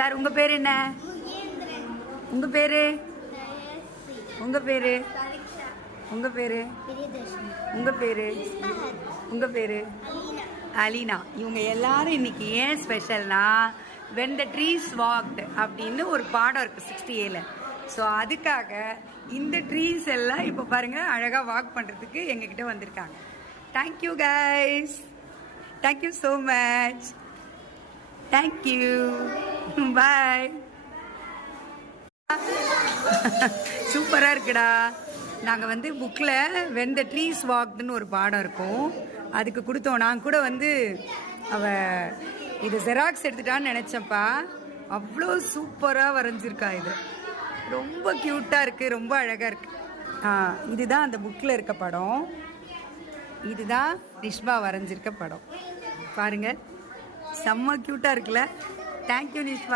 Sir உங்க பேர் என்ன? உங்க பேரு? உங்க பேரு? உங்க பேரு? உங்க பேரு? உங்க பேரு? அலீனா. இவங்க எல்லாரும் இன்னைக்கு ஏன் ஸ்பெஷல்னா when the trees walked அப்படின்னு ஒரு பாடம் இருக்கு 60A. ஸோ அதுக்காக இந்த ட்ரீஸ் எல்லாம் இப்போ பாருங்க அழகா வாக் பண்றதுக்கு எங்ககிட்ட வந்திருக்காங்க. Thank you guys, thank you so much, thank you, bye. சூப்பராக இருக்குடா. நாங்கள் வந்து புக்கில் when the trees walkedன்னு ஒரு பாடம் இருக்கும், அதுக்கு கொடுத்தோம். நான் கூட வந்து இது ஜெராக்ஸ் எடுத்துட்டான்னு நினச்சப்பா. அவ்வளோ சூப்பராக வரைஞ்சிருக்கா. இது ரொம்ப க்யூட்டாக இருக்குது, ரொம்ப அழகாக இருக்குது. இதுதான் அந்த புக்கில் இருக்க படம். இதுதான் நிஷ்பா வரைஞ்சிருக்க படம். பாருங்கள், செம்ம க்யூட்டாக இருக்குல்ல. தேங்க்யூ நிஷ்பா.